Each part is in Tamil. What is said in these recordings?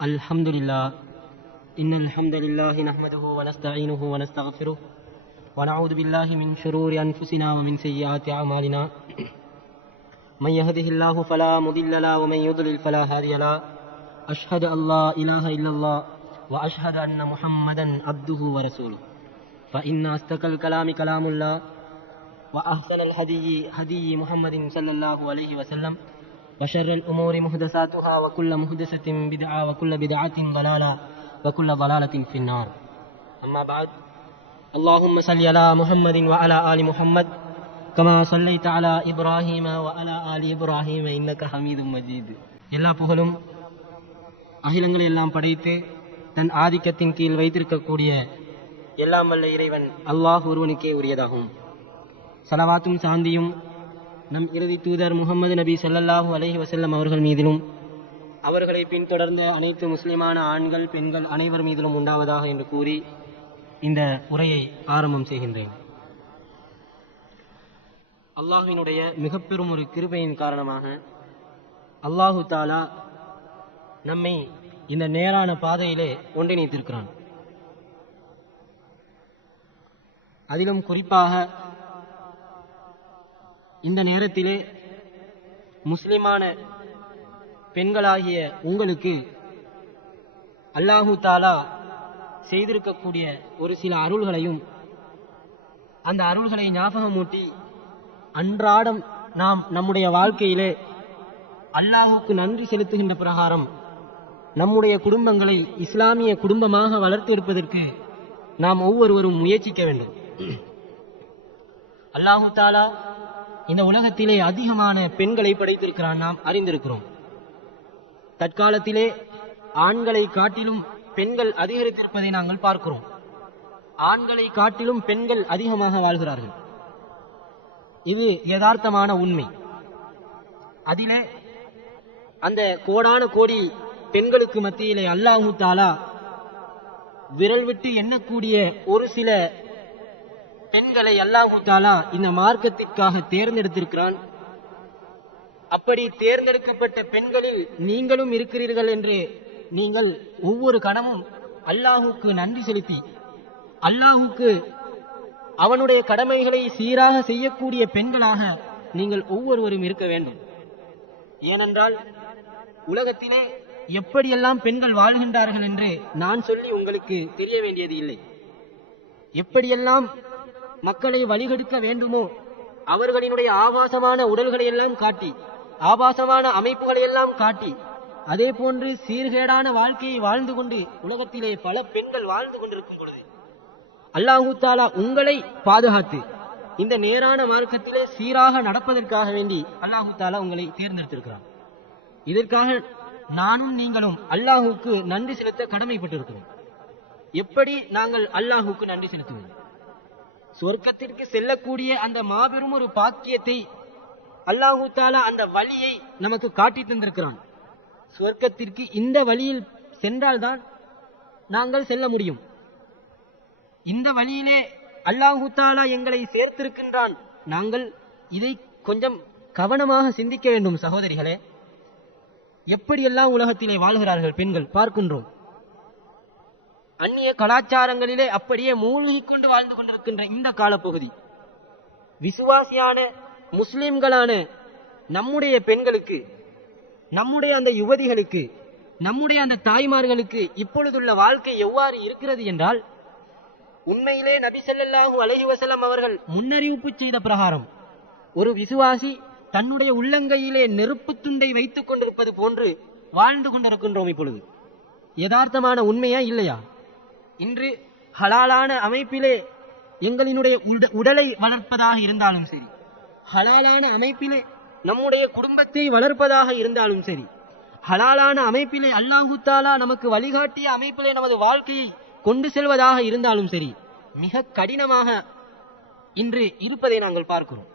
الحمد لله إن الحمد لله نحمده ونستعينه ونستغفره ونعوذ بالله من شرور أنفسنا ومن سيئات أعمالنا من يهده الله فلا مضل له ومن يضلل فلا هادي له أشهد أن لا إله إلا الله وأشهد أن محمدا عبده ورسوله فإن أصدق الكلام كلام الله وأحسن الهدي هدي محمد صلى الله عليه وسلم وشر الأمور محدثاتها وكل محدثة بدعة وكل بدعة ضلالة وكل ضلالة في النار. أما بعد اللهم صل على محمد وعلى آل محمد كما صليت على إبراهيم وعلى آل إبراهيم إنك حميد مجيد. எல்லா புகழும் அகிலங்களை எல்லாம் படைத்து தன் ஆதிக்கத்தின் கீழ் வைத்திருக்கக்கூடிய எல்லாம் வல்ல இறைவன் அல்லாஹ் ஒருவனுக்கே உரியதாகும். ஸலவாத்தும் சாந்தியும் நம் இறுதி தூதர் முகமது நபி ஸல்லல்லாஹு அலைஹி வஸல்லம் அவர்கள் மீதிலும் அவர்களை பின்தொடர்ந்த அனைத்து முஸ்லிமான ஆண்கள் பெண்கள் அனைவர் மீதிலும் உண்டாவதாக என்று கூறி இந்த உரையை ஆரம்பம் செய்கின்றேன். அல்லாஹ்வினுடைய மிக பெரும் ஒரு கிருபையின் காரணமாக அல்லாஹு தாலா நம்மை இந்த நேரான பாதையிலே ஒன்றிணைத்திருக்கிறான். அதிலும் குறிப்பாக இந்த நேரத்திலே முஸ்லிமான பெண்களாகிய உங்களுக்கு அல்லாஹு தாலா செய்திருக்கக்கூடிய ஒரு சில அருள்களையும் அந்த அருள்களை ஞாபகமூட்டி அன்றாடம் நாம் நம்முடைய வாழ்க்கையிலே அல்லாஹுக்கு நன்றி செலுத்துகின்ற பிரகாரம் நம்முடைய குடும்பங்களை இஸ்லாமிய குடும்பமாக வளர்த்தெடுப்பதற்கு நாம் ஒவ்வொருவரும் முயற்சிக்க வேண்டும். அல்லாஹு தாலா இந்த உலகத்திலே அதிகமான பெண்களை படைத்திருக்கிறான், நாம் அறிந்திருக்கிறோம். தற்காலத்திலே ஆண்களை காட்டிலும் பெண்கள் அதிகரித்திருப்பதை நாங்கள் பார்க்கிறோம். ஆண்களை காட்டிலும் பெண்கள் அதிகமாக வாழ்கிறார்கள். இது யதார்த்தமான உண்மை. அதிலே அந்த கோடான கோடி பெண்களுக்கு மத்தியிலே அல்லாஹு தாலா விரல் விட்டு எண்ணக்கூடிய ஒரு சில பெண்களை அல்லாஹு தாலா இந்த மார்க்கத்திற்காக தேர்ந்தெடுத்திருக்கிறான். அப்படி தேர்ந்தெடுக்கப்பட்ட பெண்களில் நீங்களும் இருக்கிறீர்கள் என்று நீங்கள் ஒவ்வொரு கணமும் அல்லாஹுக்கு நன்றி செலுத்தி அல்லாஹுக்கு அவனுடைய கடமைகளை சீராக செய்யக்கூடிய பெண்களாக நீங்கள் ஒவ்வொருவரும் இருக்க வேண்டும். ஏனென்றால் உலகத்திலே எப்படியெல்லாம் பெண்கள் வாழ்கின்றார்கள் என்று நான் சொல்லி உங்களுக்கு தெரிய வேண்டியது இல்லை. எப்படியெல்லாம் மக்களை வழிகெடுக்க வேண்டுமோ அவர்களினுடைய ஆபாசமான உடல்களை எல்லாம் காட்டி ஆபாசமான அமைப்புகளை எல்லாம் காட்டி அதே போன்று சீர்கேடான வாழ்க்கையை வாழ்ந்து கொண்டு உலகத்திலே பல பெண்கள் வாழ்ந்து கொண்டிருக்கும் பொழுது அல்லாஹு தாலா உங்களை பாதுகாத்து இந்த நேரான மார்க்கத்திலே சீராக நடப்பதற்காக வேண்டி அல்லாஹு தாலா உங்களை தேர்ந்தெடுத்திருக்கிறார். இதற்காக நானும் நீங்களும் அல்லாஹுக்கு நன்றி செலுத்த கடமைப்பட்டிருக்கிறோம். எப்படி நாங்கள் அல்லாஹுக்கு நன்றி செலுத்துவோம்? சொர்க்கத்திற்கு செல்லக்கூடிய அந்த மாபெரும் ஒரு பாக்கியத்தை அல்லாஹு தாலா அந்த வழியை நமக்கு காட்டி தந்திருக்கிறான். சொர்க்கத்திற்கு இந்த வழியில் சென்றால்தான் நாங்கள் செல்ல முடியும். இந்த வழியிலே அல்லாஹு தாலா எங்களை சேர்த்திருக்கின்றான். நாங்கள் இதை கொஞ்சம் கவனமாக சிந்திக்க வேண்டும் சகோதரிகளே. எப்படியெல்லாம் உலகத்திலே வாழ்கிறார்கள் பெண்கள் பார்க்கின்றோம். அந்நிய கலாச்சாரங்களிலே அப்படியே மூழ்கி கொண்டு வாழ்ந்து கொண்டிருக்கின்ற இந்த காலப்பகுதி விசுவாசியான முஸ்லிம்களான நம்முடைய பெண்களுக்கு, நம்முடைய அந்த யுவதிகளுக்கு, நம்முடைய அந்த தாய்மார்களுக்கு இப்பொழுதுள்ள வாழ்க்கை எவ்வாறு இருக்கிறது என்றால், உண்மையிலே நபி ஸல்லல்லாஹு அலைஹி வஸல்லம் அவர்கள் முன்னறிவிப்பு செய்த பிரகாரம் ஒரு விசுவாசி தன்னுடைய உள்ளங்கையிலே நெருப்பு துண்டை வைத்துக் கொண்டிருப்பது போன்று வாழ்ந்து கொண்டிருக்கின்றோம். இப்பொழுது யதார்த்தமான உண்மையா இல்லையா? இன்று ஹலாலான அமைப்பிலே எங்களினுடைய உடலை வளர்ப்பதாக இருந்தாலும் சரி, ஹலாலான அமைப்பிலே நம்முடைய குடும்பத்தை வளர்ப்பதாக இருந்தாலும் சரி, ஹலாலான அமைப்பிலே அல்லாஹு தாலா நமக்கு வழிகாட்டிய அமைப்பிலே நமது வாழ்க்கையை கொண்டு செல்வதாக இருந்தாலும் சரி, மிக கடினமாக இன்று இருப்பதை நாங்கள் பார்க்கிறோம்.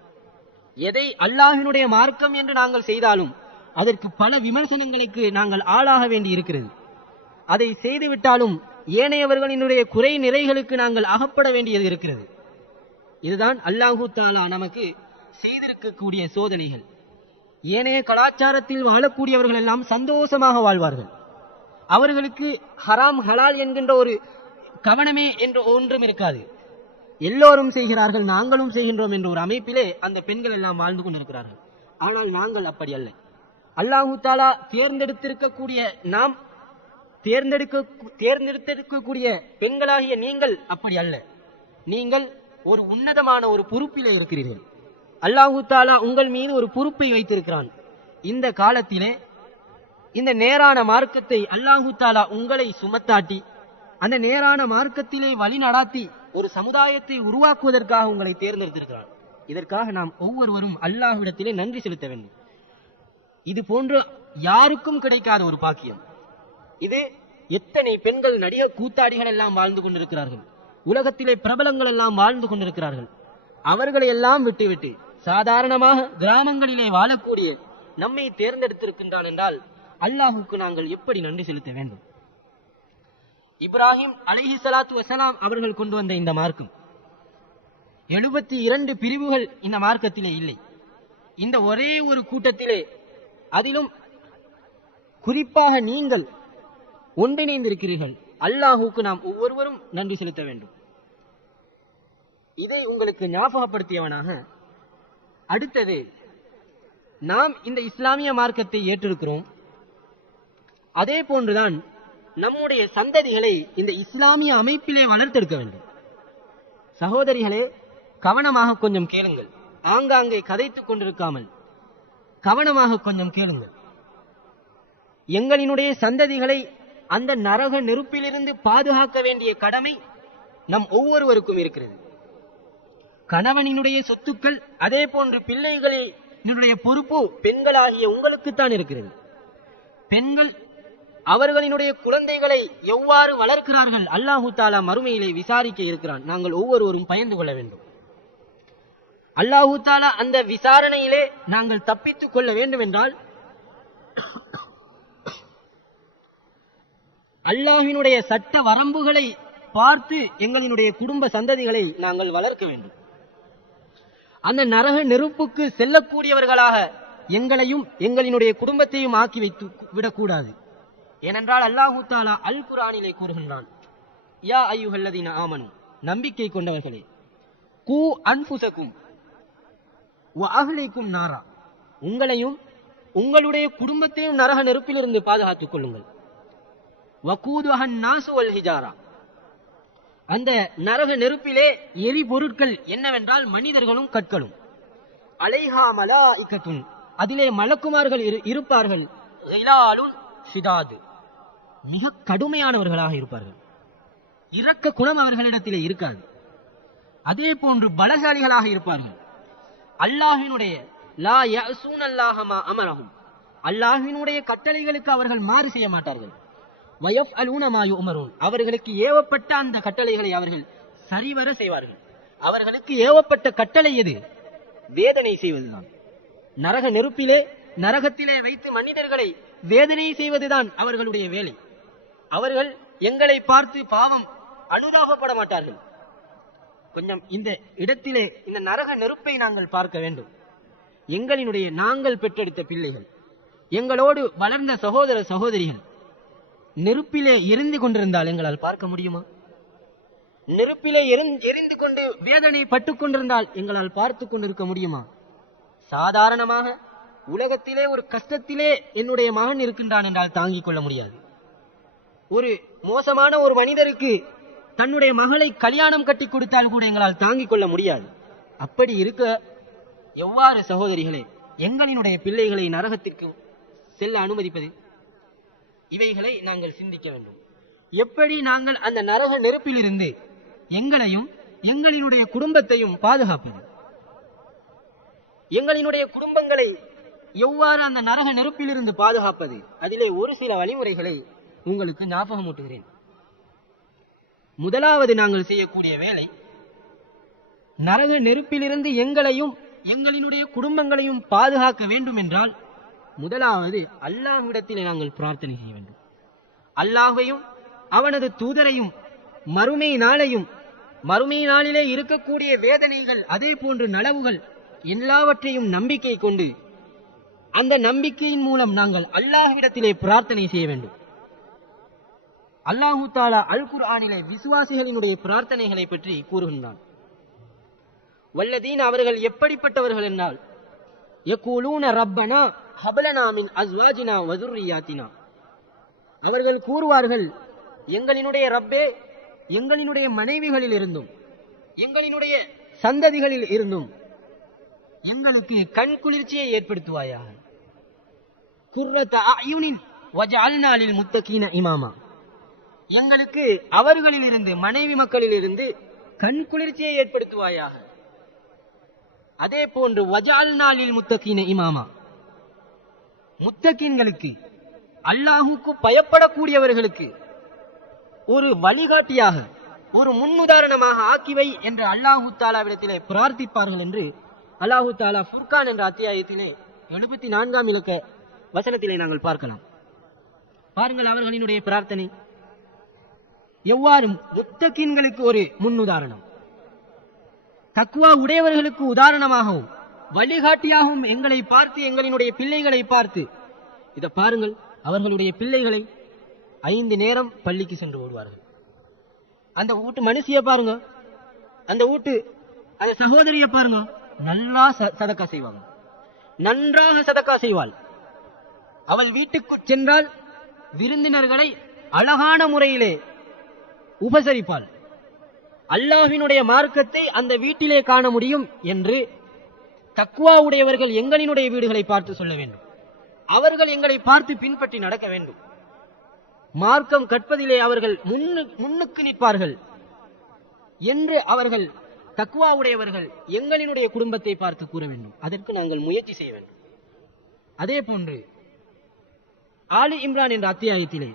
எதை அல்லாஹ்வினுடைய மார்க்கம் என்று நாங்கள் செய்தாலும் அதற்கு பல விமர்சனங்களுக்கு நாங்கள் ஆளாக வேண்டி இருக்கிறது. அதை செய்துவிட்டாலும் ஏனையவர்களினுடைய குறை நிறைகளுக்கு நாங்கள் அகப்பட வேண்டியது இருக்கிறது. இதுதான் அல்லாஹு தாலா நமக்கு செய்திருக்கக்கூடிய சோதனைகள். ஏனைய கலாச்சாரத்தில் வாழக்கூடியவர்கள் எல்லாம் சந்தோஷமாக வாழ்வார்கள். அவர்களுக்கு ஹராம் ஹலால் என்கின்ற ஒரு கவனமே என்று ஒன்றும் இருக்காது. எல்லோரும் செய்கிறார்கள், நாங்களும் செய்கின்றோம் என்ற ஒரு அமைப்பிலே அந்த பெண்கள் எல்லாம் வாழ்ந்து கொண்டிருக்கிறார்கள். ஆனால் நாங்கள் அப்படி அல்ல. அல்லாஹு தாலா தேர்ந்தெடுத்திருக்கக்கூடிய நாம் தேர்ந்தெடுத்திருக்கக்கூடிய பெண்களாகிய நீங்கள் அப்படி அல்ல. நீங்கள் ஒரு உன்னதமான ஒரு பொறுப்பிலே இருக்கிறீர்கள். அல்லாஹு தாலா உங்கள் மீது ஒரு பொறுப்பை வைத்திருக்கிறான். இந்த காலத்திலே இந்த நேரான மார்க்கத்தை அல்லாஹு தாலா உங்களை சுமத்தாட்டி அந்த நேரான மார்க்கத்திலே வழி நடாத்தி ஒரு சமுதாயத்தை உருவாக்குவதற்காக உங்களை தேர்ந்தெடுத்திருக்கிறான். இதற்காக நாம் ஒவ்வொருவரும் அல்லாஹ்விடத்திலே நன்றி செலுத்த வேண்டும். இது போன்று யாருக்கும் கிடைக்காத ஒரு பாக்கியம். இது எத்தனை பெண்கள் நடிக கூத்தாடிகள் எல்லாம் வாழ்ந்து கொண்டிருக்கிறார்கள், உலகத்திலே பிரபலங்கள் எல்லாம் வாழ்ந்து கொண்டிருக்கிறார்கள். அவர்களை எல்லாம் விட்டுவிட்டு சாதாரணமாக கிராமங்களிலே வாழக்கூடிய நம்மை தேர்ந்தெடுத்திருக்கின்றான் என்றால் அல்லாஹுக்கு நாங்கள் எப்படி நன்றி செலுத்த வேண்டும்? இப்ராஹிம் அலைஹிஸ்ஸலாத்து வஸலாம் அவர்கள் கொண்டு வந்த இந்த மார்க்கம் 72 பிரிவுகள் இந்த மார்க்கத்திலே இல்லை. இந்த ஒரே ஒரு கூட்டத்திலே, அதிலும் குறிப்பாக நீங்கள் ஒன்றிணைந்திருக்கிறீர்கள். அல்லாஹுக்கு நாம் ஒவ்வொருவரும் நன்றி செலுத்த வேண்டும். இதை உங்களுக்கு ஞாபகப்படுத்தியவனாக அடுத்தது, நாம் இந்த இஸ்லாமிய மார்க்கத்தை ஏற்றிருக்கிறோம். அதே போன்றுதான் நம்முடைய சந்ததிகளை இந்த இஸ்லாமிய அமைப்பிலே வளர்த்தெடுக்க வேண்டும். சகோதரிகளே, கவனமாக கொஞ்சம் கேளுங்கள். ஆங்காங்கே கதைத்துக் கொண்டிருக்காமல் கவனமாக கொஞ்சம் கேளுங்கள். எங்களினுடைய சந்ததிகளை அந்த நரக நெருப்பிலிருந்து பாதுகாக்க வேண்டிய கடமை நம் ஒவ்வொருவருக்கும் இருக்கிறது. கணவனினுடைய சொத்துக்கள், அதே போன்று பிள்ளைகளினுடைய பொறுப்பு பெண்களாகிய உங்களுக்குத்தான் இருக்கிறது. பெண்கள் அவர்களினுடைய குழந்தைகளை எவ்வாறு வளர்க்கிறார்கள் அல்லாஹு தாலா மறுமையிலே விசாரிக்க இருக்கிறான். நாங்கள் ஒவ்வொருவரும் பயந்து கொள்ள வேண்டும். அல்லாஹு தாலா அந்த விசாரணையிலே நாங்கள் தப்பித்துக் கொள்ள வேண்டும் என்றால் அல்லாஹ்வினுடைய சட்ட வரம்புகளை பார்த்து எங்களினுடைய குடும்ப சந்ததிகளை நாங்கள் வளர்க்க வேண்டும். அந்த நரக நெருப்புக்கு செல்லக்கூடியவர்களாக எங்களையும் எங்களினுடைய குடும்பத்தையும் ஆக்கி வைத்து விடக்கூடாது. ஏனென்றால் அல்லாஹு தாலா அல் குர்ஆனிலே கூறுகின்றான், யா அய்யுஹல்லதீன ஆமனு, நம்பிக்கை கொண்டவர்களே, கூ அன்ஃபுஸகும் வ அஹ்லிக்கும் நாரா, உங்களையும் உங்களுடைய குடும்பத்தையும் நரக நெருப்பிலிருந்து பாதுகாத்துக் கொள்ளுங்கள். வகூதுஹன் நாசு வல் ஹிஜாரா, அந்த நரக நெருப்பிலே எரிபொருட்கள் என்னவென்றால் மனிதர்களும் கற்களும். அலைஹா மலாஇகத்துன், அதிலே மலக்குமார்கள் இருப்பார்கள். கிலாலுன் ஷிதாது, மிக கடுமையானவர்களாக இருப்பார்கள். இரக்க குணம் அவர்களிடத்திலே இருக்காது. அதே போன்று பலசாலிகளாக இருப்பார்கள். அல்லாஹ்வினுடைய லா யஸூன அல்லாஹ மா அமரஹும், அல்லாஹ்வினுடைய கட்டளைகளுக்கு அவர்கள் மாறு செய்ய மாட்டார்கள். வயஃஅலூன மா யுமரூன், அவர்களுக்கு ஏவப்பட்ட அந்த கட்டளைகளை அவர்கள் சரிவர செய்வார்கள். அவர்களுக்கு ஏவப்பட்ட கட்டளை எது? வேதனை செய்வதுதான். நரக நெருப்பிலே, நரகத்திலே வைத்து மனிதர்களை வேதனை செய்வதுதான் அவர்களுடைய வேலை. அவர்கள் எங்களை பார்த்து பாவம் அனுதாபப்பட மாட்டார்கள். கொஞ்சம் இந்த இடத்திலே இந்த நரக நெருப்பை நாங்கள் பார்க்க வேண்டும். எங்களினுடைய நாங்கள் பெற்றெடுத்த பிள்ளைகள், எங்களோடு வளர்ந்த சகோதர சகோதரிகள் நெருப்பிலே எரிந்து கொண்டிருந்தால் எங்களால் பார்க்க முடியுமா? நெருப்பிலே எரிந்து கொண்டு வேதனை பட்டுக் கொண்டிருந்தால் எங்களால் பார்த்து கொண்டிருக்க முடியுமா? சாதாரணமாக உலகத்திலே ஒரு கஷ்டத்திலே என்னுடைய மகன் இருக்கின்றான் என்றால் தாங்கிக் கொள்ள முடியாது. ஒரு மோசமான ஒரு மனிதருக்கு தன்னுடைய மகளை கல்யாணம் கட்டி கொடுத்தால் கூட எங்களால் தாங்கிக் கொள்ள முடியாது. அப்படி இருக்க எவ்வாறு சகோதரிகளே எங்களினுடைய பிள்ளைகளை நரகத்திற்கு செல்ல அனுமதிப்பது? இவைகளை நாங்கள் சிந்திக்க வேண்டும். எப்படி நாங்கள் அந்த நரக நெருப்பிலிருந்து எங்களையும் எங்களினுடைய குடும்பத்தையும் பாதுகாப்பது? எங்களினுடைய குடும்பங்களை எவ்வாறு அந்த நரக நெருப்பிலிருந்து பாதுகாப்பது? அதிலே ஒரு சில வழிமுறைகளை உங்களுக்கு ஞாபகமூட்டுகிறேன். முதலாவது நாங்கள் செய்யக்கூடிய வேலை, நரக நெருப்பிலிருந்து எங்களையும் எங்களினுடைய குடும்பங்களையும் பாதுகாக்க வேண்டும் என்றால் முதலாவது அல்லாஹ்விடத்திலே நாங்கள் பிரார்த்தனை செய்ய வேண்டும். அல்லாஹ்வையும் அவனது தூதரையும் மறுமை நாளையும் மறுமை நாளிலே இருக்கக்கூடிய வேதனைகள் அதே போன்று நலவுகள் எல்லாவற்றையும் நம்பிக்கை கொண்டு அந்த நம்பிக்கையின் மூலம் நாங்கள் அல்லாஹ்விடத்திலே பிரார்த்தனை செய்ய வேண்டும். அல்லாஹு தாலா அல் குர்ஆனிலே விசுவாசிகளினுடைய பிரார்த்தனைகளை பற்றி கூறுகின்றான். வல்லதீன் அவர்கள் எப்படிப்பட்டவர்கள் என்றால், யகூலூன ரப்பனா ஹப்லனா மின் அஸ்வாஜினா வ ذُرِّيَّاتِنَا, அவர்கள் கூறுவார்கள், எங்களினுடைய ரப்பே, எங்களினுடைய மனைவிகளில் இருந்தும் எங்களினுடைய சந்ததிகளில் இருந்தும் எங்களுக்கு கண் குளிர்ச்சியை ஏற்படுத்துவாயாக. குர்ரத அயுனின் வஜஅல்னா லில் முத்தகீன இமாமா, எங்களுக்கு அவர்களில் இருந்து மனைவி மக்களில் இருந்து கண் குளிர்ச்சியை ஏற்படுத்துவாயாக. அதே போன்று வஜஅல்னா லில் முத்தகீன இமாமா, முத்தகீன்களுக்கு அல்லாஹுக்கு பயப்படக்கூடியவர்களுக்கு ஒரு வழிகாட்டியாக, ஒரு முன்னுதாரணமாக ஆக்கிவை என்று அல்லாஹு தாலாவிடத்திலே பிரார்த்திப்பார்கள் என்று அல்லாஹு தாலா ஃபுர்கான் என்ற அத்தியாயத்திலே 74ஆம் இலக்க வசனத்திலே நாங்கள் பார்க்கலாம். பாருங்கள் அவர்களினுடைய பிரார்த்தனை எவ்வாறு முத்தகீன்களுக்கு ஒரு முன்னுதாரணம், தக்வா உடையவர்களுக்கு உதாரணமாகவும் வழிகாட்டியாகவும் எங்களை பார்த்து, எங்களினுடைய பிள்ளைகளை பார்த்து, இதை பாருங்கள், அவர்களுடைய பிள்ளைகளை 5 நேரம் பள்ளிக்கு சென்று ஓடுவார்கள். அந்த வீட்டு மனுஷிய பாருங்க, அந்த வீட்டு அந்த சகோதரிய பாருங்க, நல்லா சதக்கா செய்வாங்க, நன்றாக சதக்கா செய்வாள். அவள் வீட்டுக்கு சென்றால் விருந்தினர்களை அழகான முறையிலே உபசரிப்பாள். அல்லாஹ்வினுடைய மார்க்கத்தை அந்த வீட்டிலே காண முடியும் என்று தக்வா உடையவர்கள் எங்களினுடைய வீடுகளை பார்த்து சொல்ல வேண்டும். அவர்கள் எங்களை பார்த்து பின்பற்றி நடக்க வேண்டும். மார்க்கம் கற்பதிலே அவர்கள் முன்னுக்கு நிற்பார்கள் என்று அவர்கள் தக்வா உடையவர்கள் எங்களினுடைய குடும்பத்தை பார்த்து கூற வேண்டும். அதற்கு நாங்கள் முயற்சி செய்ய வேண்டும். அதே போன்று ஆலி இம்ரான் என்ற அத்தியாயத்திலே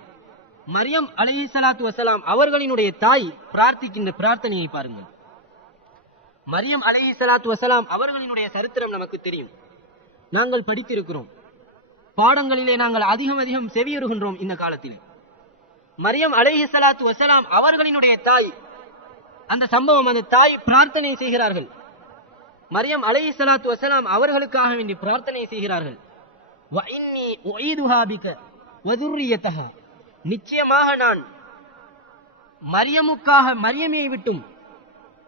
மரியம் அலைஹிஸ்ஸலாத்து வஸலாம் அவர்களினுடைய தாய் பிரார்த்திக்கின்ற பிரார்த்தனையை பாருங்கள். மரியம் அலைஹிஸ்ஸலாத்து வஸலாம் அவர்களினுடைய சரித்திரம் நமக்கு தெரியும், நாங்கள் படித்திருக்கிறோம், பாடங்களிலே நாங்கள் அதிகம் செவியுறுகின்றோம். இந்த காலத்திலே மரியம் அலைஹிஸ்ஸலாத்து வஸலாம் அவர்களினுடைய தாய், அந்த சம்பவம், அந்த தாய் பிரார்த்தனை செய்கிறார்கள். மரியம் அலைஹிஸ்ஸலாத்து வஸலாம் அவர்களுக்காக வேண்டி பிரார்த்தனை செய்கிறார்கள். வ இன்னி உஈதுஹா பிக வ ذُرِّيَّتَهَا, நிச்சயமாக நான் மரியமுக்காக, மரியமை விட்டும்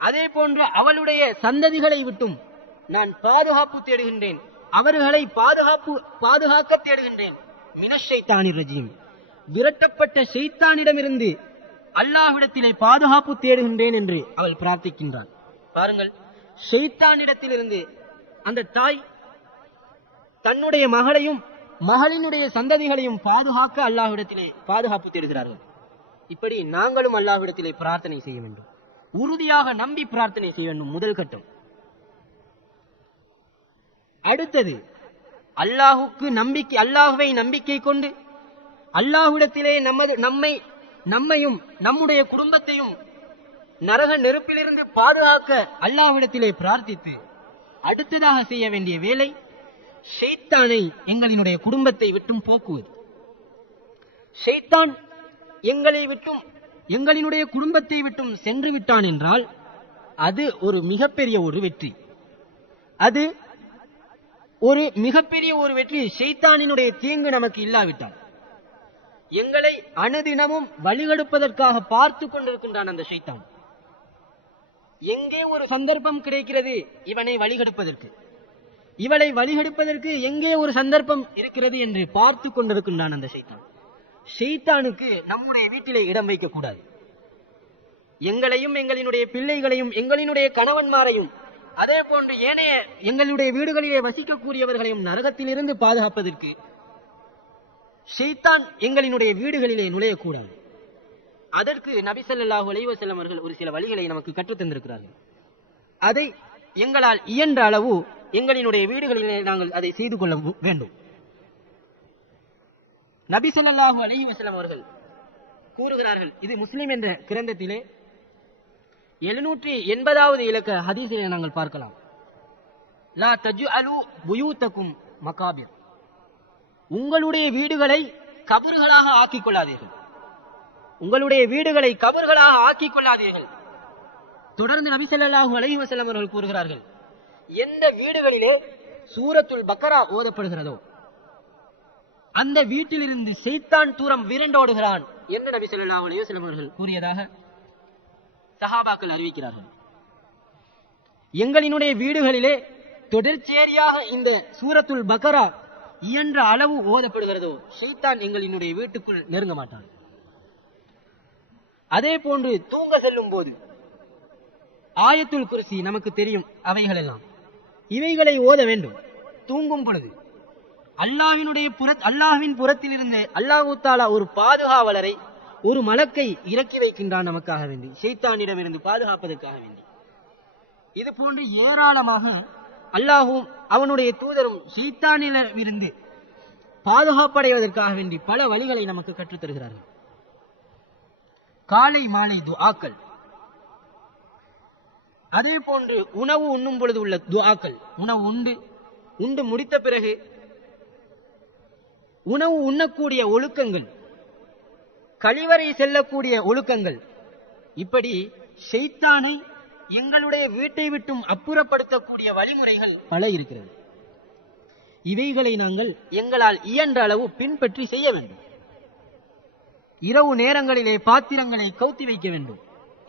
அதே போன்று அவளுடைய சந்ததிகளை விட்டும் நான் பாதுகாப்பு தேடுகின்றேன், அவர்களை பாதுகாக்க தேடுகின்றேன். மினஷ்-ஷைத்தானிர் ரஜீம், விரட்டப்பட்ட ஷைத்தானிடமிருந்து அல்லாஹ்விடத்திலே பாதுகாப்பு தேடுகின்றேன் என்று அவள் பிரார்த்திக்கின்றாள். பாருங்கள், ஷைத்தானிடத்திலிருந்து அந்த தாய் தன்னுடைய மகளையும் மகளினுடைய சந்ததிகளையும் பாதுகாக்க அல்லாஹ்விடத்திலே பாதுகாப்பு தேடுகிறார்கள். இப்படி நாங்களும் அல்லாஹ்விடத்திலே பிரார்த்தனை செய்ய வேண்டும், உறுதியாக நம்பி பிரார்த்தனை செய்ய வேண்டும். முதல் கட்டம். அடுத்தது, அல்லாஹ்வை நம்பிக்கை கொண்டு அல்லாஹ்விடத்திலே நம்மையும் நம்முடைய குடும்பத்தையும் நரக நெருப்பிலிருந்து பாதுகாக்க அல்லாஹ்விடத்திலே பிரார்த்தித்து, அடுத்ததாக செய்ய வேண்டிய வேலை ஷைத்தானை எங்களினுடைய குடும்பத்தை விட்டும் போக்குவது. ஷைத்தான் எங்களை விட்டும் எங்களினுடைய குடும்பத்தை விட்டும் சென்று விட்டான் என்றால் அது ஒரு மிகப்பெரிய ஒரு வெற்றி. அது ஒரு மிகப்பெரிய ஒரு வெற்றி. ஷைத்தானினுடைய தீங்கு நமக்கு இல்லாவிட்டால், எங்களை அனுதினமும் வழிகெடுப்பதற்காக பார்த்து கொண்டிருக்கின்றான் அந்த ஷைத்தான். எங்கே ஒரு சந்தர்ப்பம் கிடைக்கிறது இவனை வழிகெடுப்பதற்கு, இவளை வழிகெடுப்பதற்கு எங்கே ஒரு சந்தர்ப்பம் இருக்கிறது என்று பார்த்து கொண்டிருக்கின்றான் அந்த ஷைத்தான். ஷைத்தானுக்கு நம்முடைய வீட்டிலே இடம் வைக்கக்கூடாது. எங்களையும் எங்களினுடைய பிள்ளைகளையும் எங்களினுடைய கணவன்மாரையும் அதே போன்று ஏனைய எங்களுடைய வீடுகளிலே வசிக்கக்கூடியவர்களையும் நரகத்திலிருந்து பாதுகாப்பதற்கு ஷைத்தான் எங்களினுடைய வீடுகளிலே நுழையக்கூடாது. அதற்கு நபி ஸல்லல்லாஹு அலைஹி வஸல்லம் அவர்கள் ஒரு சில வழிகளை நமக்கு கற்றுத் தந்திருக்கிறார்கள். அதை எங்களால் இயன்ற அளவு எங்களினுடைய வீடுகளிலே நாங்கள் அதை செய்து கொள்ள வேண்டும். நபி ஸல்லல்லாஹு அலைஹி வஸல்லம் அவர்கள் கூறுகிறார்கள், இது முஸ்லிம் என்ற கிரந்தத்திலே 780வது இலக்க ஹதீஸிலே நாங்கள் பார்க்கலாம். லா தஜ்அலு புயூதகும் மகாபிர், உங்களுடைய வீடுகளை கபர்களாக ஆக்கிக் கொள்ளாதீர்கள், உங்களுடைய வீடுகளை கபர்களாக ஆக்கிக் கொள்ளாதீர்கள். தொடர்ந்து நபி ஸல்லல்லாஹு அலைஹி வஸல்லம் அவர்கள் கூறுகிறார்கள், எந்த வீடுகளிலே சூரத்துல் பக்கரா ஓதப்படுகிறதோ அந்த வீட்டிலிருந்து ஷைத்தான் தூரம் விரண்டோடுகிறான் என்று நபி ஸல்லல்லாஹு அலைஹி வஸல்லம் அவர்கள் கூறியதாக சஹாபாக்கள் அறிவிக்கிறார்கள். எங்களினுடைய வீடுகளிலே தொடர்ச்சியாக இந்த சூரத்துல் பக்ரா இயன்ற அளவு ஓதப்படுகிறதோ ஷைத்தான் எங்களினுடைய வீட்டுக்குள் நெருங்க மாட்டான். அதே போன்று தூங்க செல்லும் போது ஆயத்துல் குர்சி நமக்கு தெரியும், அவைகள் எல்லாம் இவைகளை ஓத வேண்டும். தூங்கும் பொழுது அல்லாஹ்வின் புறத்தில் இருந்து அல்லாஹு தஆலா ஒரு பாதுகாவலரை, ஒரு மலக்கை இறக்கி வைக்கின்றான் நமக்காக வேண்டி, ஷைத்தானிடமிருந்து பாதுகாப்பதற்காக வேண்டி. இது போன்று ஏராளமாக அல்லாஹும் அவனுடைய தூதரும் ஷைத்தானிடமிருந்து பாதுகாப்படைவதற்காக வேண்டி பல வழிகளை நமக்கு கற்றுத் தருகிறார்கள். காலை மாலை துஆக்கள், அதே போன்று உணவு உண்ணும் பொழுது உள்ள துஆக்கள், உணவு உண்டு முடித்த பிறகு உணவு உண்ணக்கூடிய ஒழுக்கங்கள், கழிவறை செல்லக்கூடிய ஒழுக்கங்கள், இப்படி ஷைத்தானை எங்களுடைய வீட்டை விட்டும் அப்புறப்படுத்தக்கூடிய வழிமுறைகள் பல இருக்கிறது. இவைகளை நாங்கள் எங்களால் இயன்ற அளவு பின்பற்றி செய்ய வேண்டும். இரவு நேரங்களிலே பாத்திரங்களை கவுத்தி வைக்க வேண்டும்.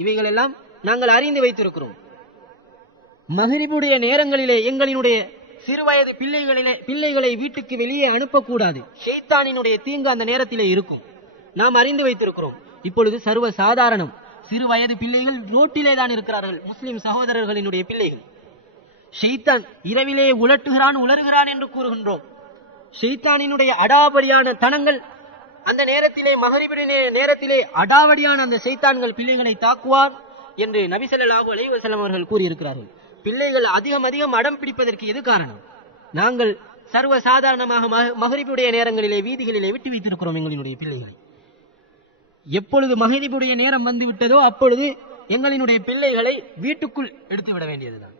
இவைகள் எல்லாம் நாங்கள் அறிந்து வைத்திருக்கிறோம். மக்ரிபுடைய நேரங்களிலே எங்களினுடைய சிறுவயது பிள்ளைகளை வீட்டுக்கு வெளியே அனுப்பக்கூடாது. ஷைத்தானினுடைய தீங்கு அந்த நேரத்திலே இருக்கும், நாம் அறிந்து வைத்திருக்கிறோம். இப்பொழுது சர்வ சாதாரணம், சிறு வயது பிள்ளைகள் ரோட்டிலே தான் இருக்கிறார்கள், முஸ்லிம் சகோதரர்களினுடைய பிள்ளைகள். ஷைத்தான் இரவிலே உலட்டுகிறான் என்று கூறுகின்றோம். ஷைத்தானினுடைய அடாவடியான தனங்கள் அந்த நேரத்திலே, மக்ரிபுடைய நேரத்திலே அடாவடியான அந்த ஷைத்தான்கள் பிள்ளைகளை தாக்குவார் என்று நபி ஸல்லல்லாஹு அலைஹி வஸல்லம் அவர்கள் கூறியிருக்கிறார்கள். பிள்ளைகள் அதிகம் அடம் பிடிப்பதற்கு எது காரணம்? நாங்கள் சர்வ சாதாரணமாக மக்ரிபுடைய நேரங்களிலே வீதிகளிலே விட்டு வைத்திருக்கிறோம் எங்களினுடைய பிள்ளைகளை. எப்பொழுது மக்ரிபுடைய நேரம் வந்து விட்டதோ அப்பொழுது எங்களினுடைய பிள்ளைகளை வீட்டுக்குள் எடுத்து விட வேண்டியதுதான்.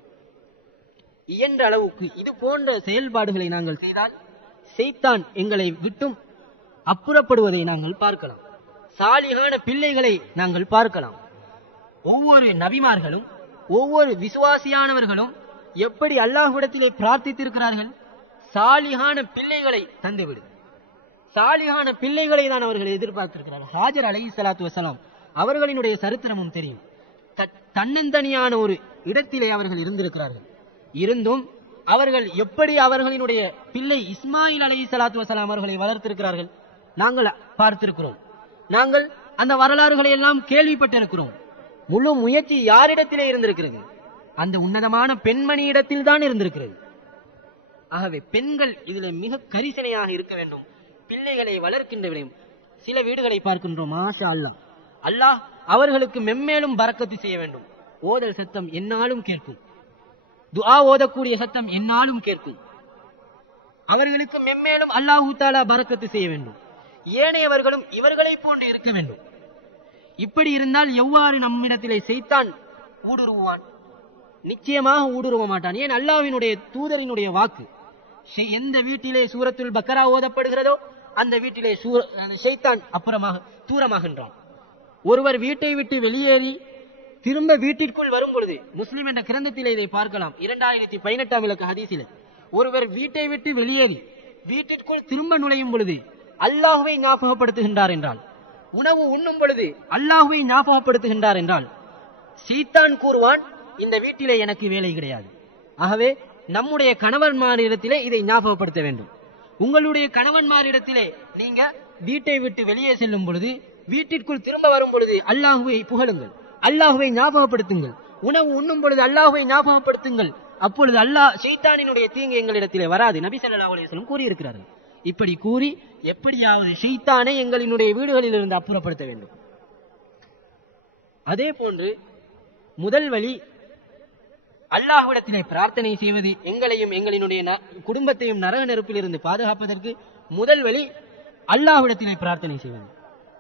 இயன்ற அளவுக்கு இது போன்ற செயல்பாடுகளை நாங்கள் செய்தால் ஷைத்தான் எங்களை விட்டும் அப்புறப்படுவதை நாங்கள் பார்க்கலாம். சாலிகான பிள்ளைகளை நாங்கள் பார்க்கலாம். ஒவ்வொரு நபிமார்களும் ஒவ்வொரு விசுவாசியானவர்களும் எப்படி அல்லாஹ்விடத்திலே பிரார்த்தித்திருக்கிறார்கள், சாலிகான பிள்ளைகளை தந்துவிடு. சாலிகான பிள்ளைகளை தான் அவர்கள் எதிர்பார்த்திருக்கிறார்கள். ஹாஜர் அலைஹிஸ்ஸலாத்து வஸலாம் அவர்களினுடைய சரித்திரமும் தெரியும். தன்னந்தனியான ஒரு இடத்திலே அவர்கள் இருந்திருக்கிறார்கள். இருந்தும் அவர்கள் எப்படி அவர்களினுடைய பிள்ளை இஸ்மாயில் அலைஹிஸ்ஸலாத்து வஸலாம் அவர்களை வளர்த்திருக்கிறார்கள் நாங்கள் பார்த்திருக்கிறோம். நாங்கள் அந்த வரலாறுகளை எல்லாம் கேள்விப்பட்டிருக்கிறோம். முழு முயற்சி யாரிடத்திலே இருந்திருக்கிறது? அந்த உன்னதமான பெண்மணி இடத்தில் தான் இருந்திருக்கிறது. ஆகவே பெண்கள் இதில் மிக கரிசனையாக இருக்க வேண்டும். பிள்ளைகளை வளர்க்கின்ற விடயம். சில வீடுகளை பார்க்கின்றோம், மாஷா அல்லாஹ், அல்லாஹ் அவர்களுக்கு மென்மேலும் பரக்கத்து செய்ய வேண்டும். ஓதல் சத்தம் என்னாலும் கேட்கும், துஆ ஓதக்கூடிய சத்தம் என்னாலும் கேட்கும். அவர்களுக்கு மென்மேலும் அல்லாஹு தஆலா பரக்கத்து செய்ய வேண்டும். ஏனையவர்களும் இவர்களை போன்று இருக்க வேண்டும். இப்படி இருந்தால் எவ்வாறு நம்மிடத்திலே ஷைத்தான் ஊடுருவான்? நிச்சயமாக ஊடுருவ மாட்டான். ஏன்? அல்லாஹ்வினுடைய தூதரினுடைய வாக்கு. எந்த வீட்டிலே சூரத்துல் பக்ரா ஓதப்படுகிறதோ அந்த வீட்டிலே ஷைத்தான் தூரமாகின்றான். ஒருவர் வீட்டை விட்டு வெளியேறி திரும்ப வீட்டிற்குள் வரும் பொழுது, முஸ்லிம் என்ற கிரந்தத்திலே இதை பார்க்கலாம், 2018 இலக்க ஹதீஸிலே, ஒருவர் வீட்டை விட்டு வெளியேறி வீட்டிற்குள் திரும்ப நுழையும் பொழுது அல்லாஹ்வை ஞாபகப்படுத்துகின்றார் என்றால், உணவு உண்ணும் பொழுது அல்லாஹ்வை ஞாபகப்படுத்துகின்றார் என்றால், ஷைத்தான் கூறுவான், இந்த வீட்டிலே எனக்கு வேலை கிடையாது. ஆகவே நம்முடைய கணவன்மாரிடத்திலே இதை ஞாபகப்படுத்த வேண்டும். உங்களுடைய கணவன்மாரிடத்திலே நீங்க வீட்டை விட்டு வெளியே செல்லும் பொழுது, வீட்டிற்குள் திரும்ப வரும் பொழுது அல்லாஹ்வை புகழுங்கள், அல்லாஹ்வை ஞாபகப்படுத்துங்கள். உணவு உண்ணும் பொழுது அல்லாஹ்வை ஞாபகப்படுத்துங்கள். அப்பொழுது ஷைத்தானினுடைய தீங்கு எங்களிடத்திலே வராது. நபி ஸல்லல்லாஹு அலைஹி வஸல்லம் கூறியிருக்கிறார்கள். இப்படி கூறி எப்படியாவது ஷைத்தானை எங்களினுடைய வீடுகளில் இருந்து அப்புறப்படுத்த வேண்டும். அதே போன்று முதல் வழி அல்லாஹ்விடத்திலே பிரார்த்தனை செய்வது. எங்களையும் எங்களினுடைய குடும்பத்தையும் நரக நெருப்பில் இருந்து பாதுகாப்பதற்கு முதல் வழி அல்லாஹ்விடத்திலே பிரார்த்தனை செய்வது.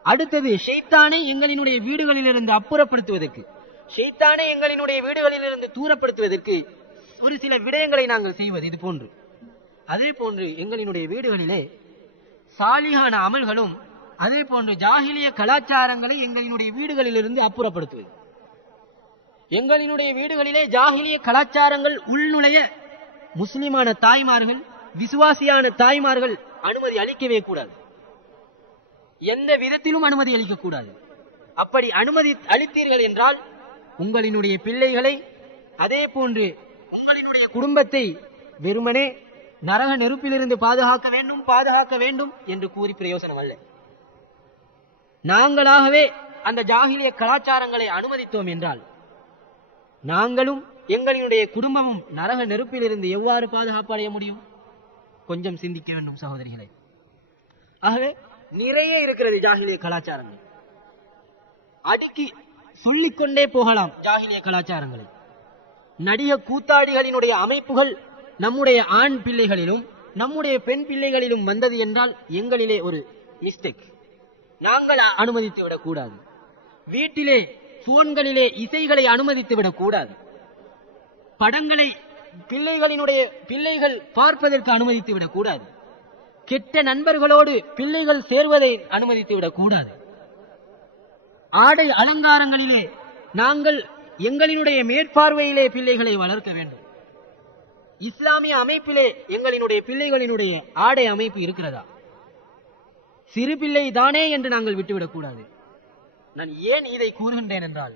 அடுத்தது ஷைத்தானை எங்களினுடைய வீடுகளில் இருந்து அப்புறப்படுத்துவதற்கு, ஷைத்தானை எங்களினுடைய வீடுகளில் இருந்து தூரப்படுத்துவதற்கு ஒரு சில விடயங்களை நாங்கள் செய்வது இது போன்று. அதே போன்று எங்களினுடைய வீடுகளிலே சாலிகான அமல்களும், அதே போன்று ஜாஹிலிய கலாச்சாரங்களை எங்களினுடைய வீடுகளில் இருந்து அப்புறப்படுத்துவது. எங்களினுடைய வீடுகளிலே ஜாஹிலிய கலாச்சாரங்கள் உள்நுழைய முஸ்லிமான தாய்மார்கள், விசுவாசியான தாய்மார்கள் அனுமதி அளிக்கவே கூடாது. எந்த விதத்திலும் அனுமதி அளிக்கக்கூடாது. அப்படி அனுமதி அளித்தீர்கள் என்றால் உங்களினுடைய பிள்ளைகளை, அதே போன்று உங்களினுடைய குடும்பத்தை வெறுமனே நரக நெருப்பிலிருந்து பாதுகாக்க வேண்டும் என்று கூறி பிரயோசனம் அல்ல. நாங்களாகவே அந்த ஜாகிலிய கலாச்சாரங்களை அனுமதித்தோம் என்றால் நாங்களும் எங்களினுடைய குடும்பமும் நரக நெருப்பிலிருந்து எவ்வாறு பாதுகாப்பு அடைய முடியும்? கொஞ்சம் சிந்திக்க வேண்டும் சகோதரிகளே. ஆகவே நிறைய இருக்கிறது ஜாகிலிய கலாச்சாரங்கள். அடுக்கி சொல்லிக்கொண்டே போகலாம் ஜாகிலிய கலாச்சாரங்களை. நடிக கூத்தாடிகளினுடைய அமைப்புகள் நம்முடைய ஆண் பிள்ளைகளிலும் நம்முடைய பெண் பிள்ளைகளிலும் வந்தது என்றால் எங்களிலே ஒரு மிஸ்டேக். நாங்கள் அனுமதித்து விடக்கூடாது. வீட்டிலே போன்களிலே இசைகளை அனுமதித்து விடக்கூடாது. படங்களை பிள்ளைகள் பார்ப்பதற்கு அனுமதித்து விடக்கூடாது. கெட்ட நண்பர்களோடு பிள்ளைகள் சேர்வதை அனுமதித்து விடக்கூடாது. ஆடை அலங்காரங்களிலே நாங்கள் எங்களினுடைய மேற்பார்வையிலே பிள்ளைகளை வளர்க்க வேண்டும். இஸ்லாமிய அமைப்பிலே எங்களினுடைய பிள்ளைகளினுடைய ஆடை அமைப்பு இருக்கிறதா? சிறு பிள்ளை தானே என்று நாங்கள் விட்டுவிடக்கூடாது. நான் ஏன் இதை கூறுகின்றேன் என்றால்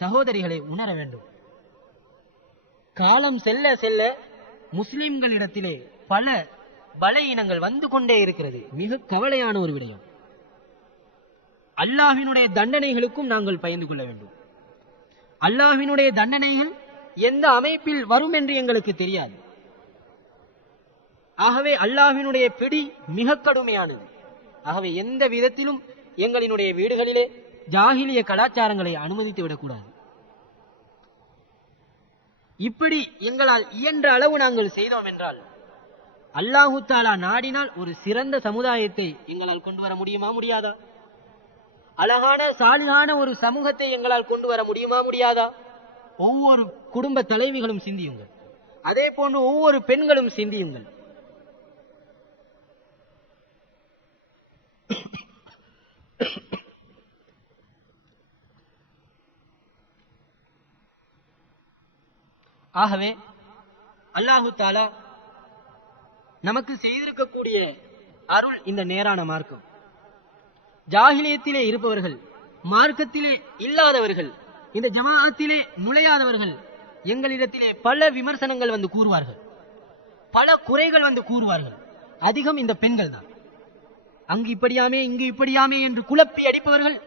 சகோதரிகளை உணர வேண்டும். காலம் செல்ல செல்ல முஸ்லிம்களிடத்திலே பல பலவீனங்கள் வந்து கொண்டே இருக்கிறது. மிக கவலையான ஒரு விடயம். அல்லாஹ்வினுடைய தண்டனைகளுக்கும் நாங்கள் பயந்து கொள்ள வேண்டும். அல்லாஹ்வினுடைய தண்டனைகள் எந்த அமைப்பில் வரும் என்று எங்களுக்கு தெரியாது. ஆகவே அல்லாஹ்வினுடைய பிடி மிக கடுமையானது. ஆகவே எந்த விதத்திலும் எங்களினுடைய வீடுகளிலே ஜாகிலிய கலாச்சாரங்களை அனுமதித்து விடக்கூடாது. இப்படி எங்களால் இயன்ற அளவு நாங்கள் செய்தோம் என்றால் அல்லாஹு தஆலா நாடினால் ஒரு சிறந்த சமுதாயத்தை எங்களால் கொண்டு வர முடியுமா முடியாதா? அழகான சாலிகான ஒரு சமூகத்தை எங்களால் கொண்டு வர முடியுமா முடியாதா? ஒவ்வொரு குடும்ப தலைவிகளும் சிந்தியுங்கள். அதே போன்று ஒவ்வொரு பெண்களும் சிந்தியுங்கள். ஆகவே அல்லாஹு தஆலா நமக்கு செய்திருக்கக்கூடிய அருள் இந்த நேரான மார்க்கம். ஜாகிலியத்திலே இருப்பவர்கள், மார்க்கத்திலே இல்லாதவர்கள், இந்த ஜமாஅத்திலே நுழையாதவர்கள் எங்களிடத்திலே பல விமர்சனங்கள் வந்து கூறுவார்கள், பல குறைகள் வந்து கூறுவார்கள். அதிகம் இந்த பெண்கள் தான். அங்கு இப்படியாமே இங்கு இப்படியாமே என்று குழப்பி அடிப்பவர்கள்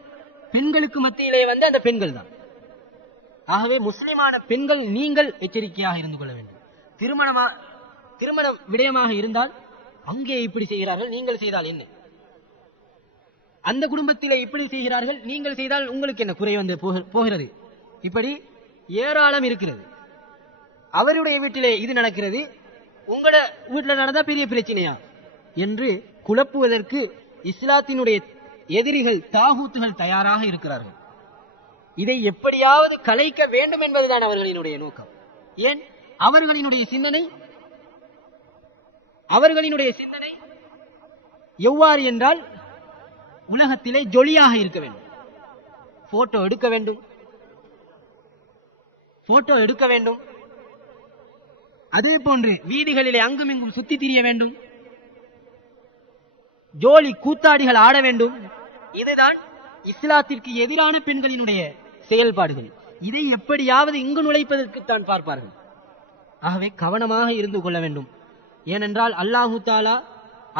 பெண்களுக்கு மத்தியிலே வந்து அந்த பெண்கள் தான். ஆகவே முஸ்லிமான பெண்கள் நீங்கள் எச்சரிக்கையாக இருந்து கொள்ள வேண்டும். திருமணம் விடயமாக இருந்தால் அங்கே இப்படி செய்கிறார்கள், நீங்கள் செய்தால் என்ன? அந்த குடும்பத்திலே இப்படி செய்கிறார்கள், நீங்கள் செய்தால் உங்களுக்கு என்ன குறை வந்து போகிறது? இப்படி ஏராளம் இருக்கிறது. அவருடைய வீட்டிலே இது நடக்கிறது, உங்களோட வீட்டில் நடந்தா பெரிய பிரச்சனையா என்று குழப்புவதற்கு இஸ்லாத்தினுடைய எதிரிகள், தாகூத்துகள் தயாராக இருக்கிறார்கள். இதை எப்படியாவது கலைக்க வேண்டும் என்பதுதான் அவர்களினுடைய நோக்கம். ஏன்? அவர்களினுடைய சிந்தனை எவ்வாறு என்றால் உலகத்திலே ஜொலியாக இருக்க வேண்டும், போட்டோ எடுக்க வேண்டும், அதே போன்று வீதிகளிலே அங்கும் இங்கும் சுத்தி திரிய வேண்டும், ஜோலி கூத்தாடிகள் ஆட வேண்டும். இதுதான் இஸ்லாத்திற்கு எதிரான பெண்களினுடைய செயல்பாடுகள். இதை எப்படியாவது இங்கு நுழைப்பதற்குத்தான் பார்ப்பார்கள். ஆகவே கவனமாக இருந்து கொள்ள வேண்டும். ஏனென்றால் அல்லாஹு தஆலா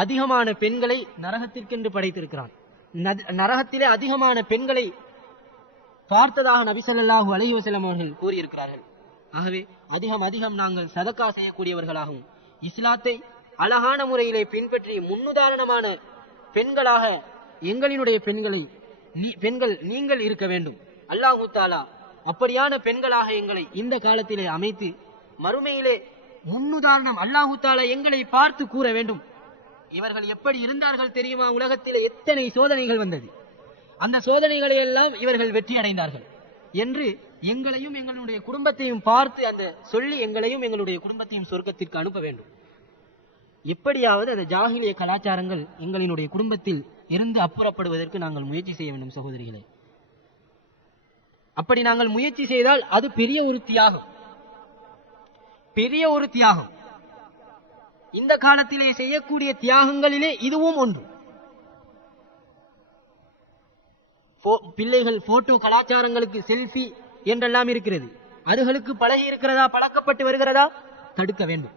அதிகமான பெண்களை நரகத்திற்கென்று படைத்திருக்கிறான். நரகத்திலே அதிகமான பெண்களை பார்த்ததாக நபி ஸல்லல்லாஹு அலைஹி வஸல்லம் அவர்கள் கூறியிருக்கிறார்கள். ஆகவே அதிகம் நாங்கள் சதக்கா செய்யக்கூடியவர்களாகவும் இஸ்லாத்தை அழகான முறையிலே பின்பற்றி முன்னுதாரணமான பெண்களாக எங்களினுடைய பெண்கள் நீங்கள் இருக்க வேண்டும். அல்லாஹு தஆலா அப்படியான பெண்களாக எங்களை இந்த காலத்திலே அமைத்து மறுமையிலே முன்னுதாரணம் அல்லாஹு தஆலா எங்களை பார்த்து கூற வேண்டும். இவர்கள் எப்படி இருந்தார்கள் தெரியுமா? உலகத்திலே எத்தனை சோதனைகள் வந்தது, அந்த சோதனைகளை எல்லாம் இவர்கள் வெற்றி அடைந்தார்கள் என்று எங்களையும் எங்களுடைய குடும்பத்தையும் பார்த்து அந்த சொல்லி எங்களையும் எங்களுடைய குடும்பத்தையும் சொர்க்கத்திற்கு அனுப்ப வேண்டும். எப்படியாவது அந்த ஜாகிலிய கலாச்சாரங்கள் எங்களினுடைய குடும்பத்தில் இருந்து அப்புறப்படுவதற்கு நாங்கள் முயற்சி செய்ய வேண்டும் சகோதரிகளே. அப்படி நாங்கள் முயற்சி செய்தால் அது பெரிய ஒரு தியாகம். இந்த காலத்திலே செய்யக்கூடிய தியாகங்களிலே இதுவும் ஒன்று. பிள்ளைகள் போட்டோ கலாச்சாரங்களுக்கு செல்ஃபி என்றெல்லாம் இருக்கிறது. அதுகளுக்கு பழகி இருக்கிறதா, பழக்கப்பட்டு வருகிறதா? தடுக்க வேண்டும்.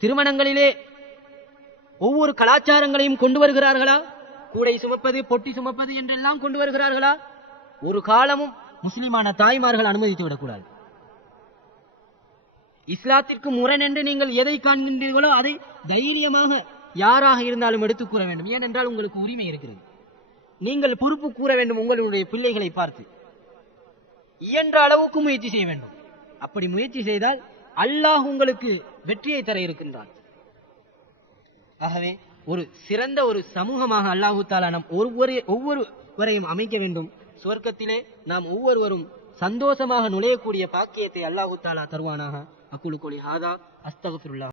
திருமணங்களிலே ஒவ்வொரு கலாச்சாரங்களையும் கொண்டு வருகிறார்களா? கூடை சுமப்பது, பொட்டி சுமப்பது என்றெல்லாம் கொண்டு வருகிறார்களா? ஒரு காலமும் முஸ்லிமான தாய்மார்கள் அனுமதித்து விடக்கூடாது. இஸ்லாத்திற்கு முரண் என்று நீங்கள் எதை காண்கின்றீர்களோ அதை தைரியமாக யாராக இருந்தாலும் எடுத்துக் கூற வேண்டும். ஏனென்றால் உங்களுக்கு உரிமை இருக்கிறது. நீங்கள் பொறுப்பு கூற வேண்டும். உங்களுடைய பிள்ளைகளை பார்த்து இயன்ற அளவுக்கு முயற்சி செய்ய வேண்டும். அப்படி முயற்சி செய்தால் அல்லாஹ் உங்களுக்கு வெற்றியை தர இருக்கின்றான். ஆகவே ஒரு சிறந்த ஒரு சமூகமாக அல்லாஹு தஆலா நம் ஒவ்வொருவரையும் அமைக்க வேண்டும். சுவர்க்கத்திலே நாம் ஒவ்வொருவரும் சந்தோஷமாக நுழையக்கூடிய பாக்கியத்தை அல்லாஹு தஆலா தருவானாக. அக்குலு கோலி ஹாதா அஸ்தக்ஃபிருல்லாஹ்.